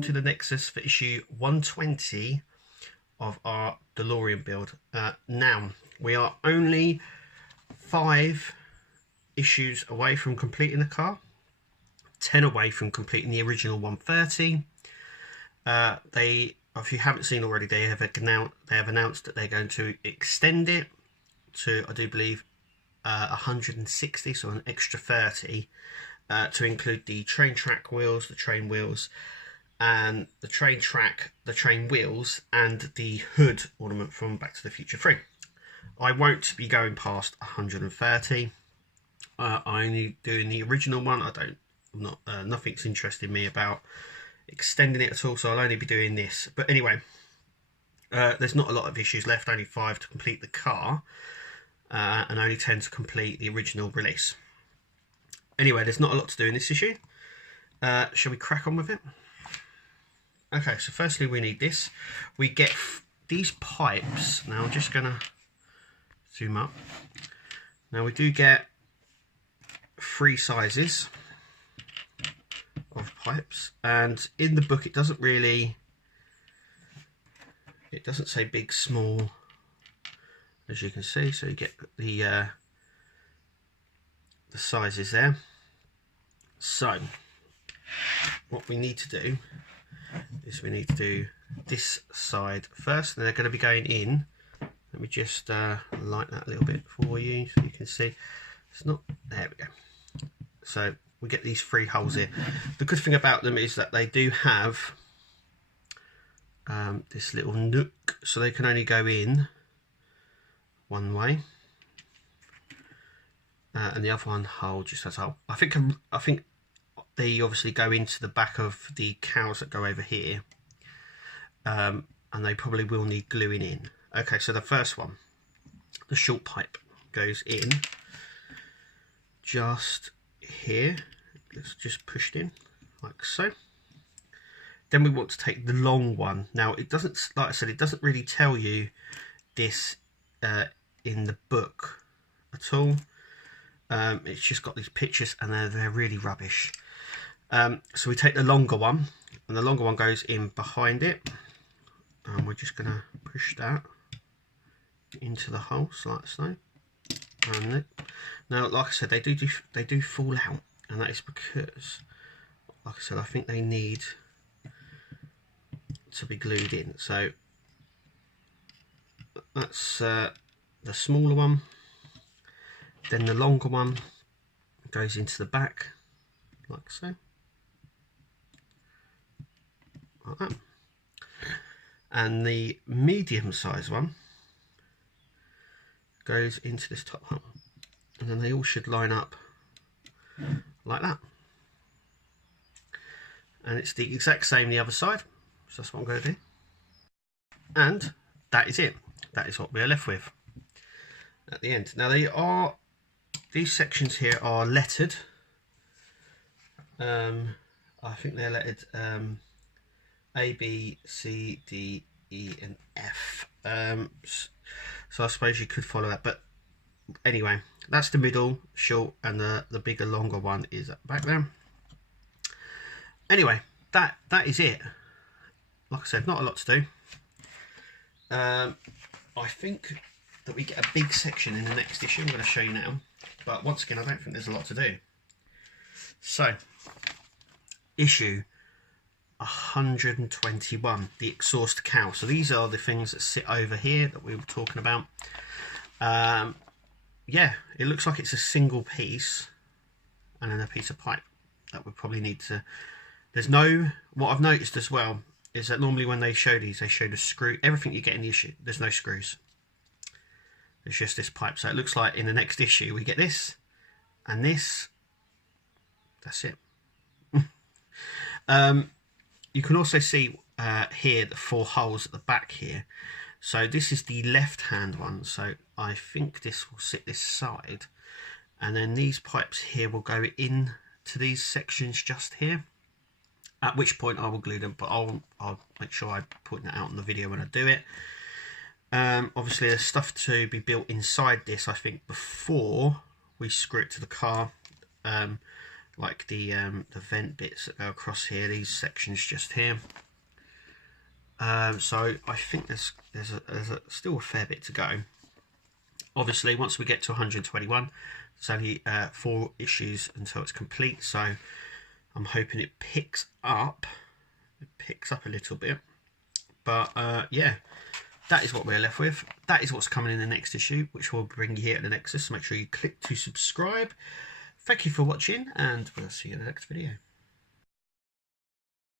welcome to the Nexus for issue 120 of our DeLorean build. Now, we are only 5 issues away from completing the car, 10 away from completing the original 130. If you haven't seen already, they have announced that they're going to extend it to, I do believe, 160, so an extra 30. To include the train track wheels, the train wheels, and the train track, the train wheels, and the hood ornament from Back to the Future 3. I won't be going past 130. I'm only doing the original one. Nothing's interesting me about extending it at all, so I'll only be doing this. But anyway, there's not a lot of issues left, only 5 to complete the car, and only 10 to complete the original release. Anyway, there's not a lot to do in this issue. Shall we crack on with it? Okay, so firstly we need this. We get these pipes. Now I'm just going to zoom up. Now we do get 3 sizes of pipes. And in the book it doesn't say big, small, as you can see. So you get the sizes there. So what we need to do is we need to do this side first, and they're going to be going in. Let me just light that a little bit for you so you can see. It's not, there we go. So we get these 3 holes here. The good thing about them is that they do have this little nook, so they can only go in one way. And the other one hole just has a hole. I think they obviously go into the back of the cows that go over here, and they probably will need gluing in. Okay, so the first one, the short pipe, goes in just here. It's just pushed in like so. Then we want to take the long one. Now it doesn't, like I said, it doesn't really tell you this in the book at all. It's just got these pictures and they're really rubbish. So we take the longer one, and the longer one goes in behind it, and we're just going to push that into the hole like so. And now, like I said, they do fall out, and that is because, like I said, I think they need to be glued in. So that's the smaller one. Then the longer one goes into the back, like so. Like that. And the medium sized one goes into this top hole. And then they all should line up like that. And it's the exact same the other side. So that's what I'm going to do. And that is it. That is what we're left with at the end. Now these sections here are lettered. I think they're lettered A, B, C, D, E and F. So I suppose you could follow that. But anyway, that's the middle short, and the bigger longer one is back there. Anyway, that is it. Like I said, not a lot to do. I think that we get a big section in the next issue. I'm going to show you now. But once again, I don't think there's a lot to do. So, issue 121, the exhaust cow. So these are the things that sit over here that we were talking about. Yeah, it looks like it's a single piece, and then a piece of pipe that we probably need to. What I've noticed as well is that normally when they show these, they show the screw. Everything you get in the issue, there's no screws. It's just this pipe. So it looks like in the next issue we get this and this. That's it. You can also see here the 4 holes at the back here. So this is the left hand one. So I think this will sit this side, and then these pipes here will go in to these sections just here. At which point I will glue them, but I'll make sure I put that out in the video when I do it. Obviously there's stuff to be built inside this, I think, before we screw it to the car. like the vent bits that go across here, these sections just here. So I think there's still a fair bit to go. Obviously, once we get to 121, there's only 4 issues until it's complete. So I'm hoping it picks up. It picks up a little bit. But yeah, that is what we're left with. That is what's coming in the next issue, which will bring you here at the Nexus. Make sure you click to subscribe. Thank you for watching, and we'll see you in the next video.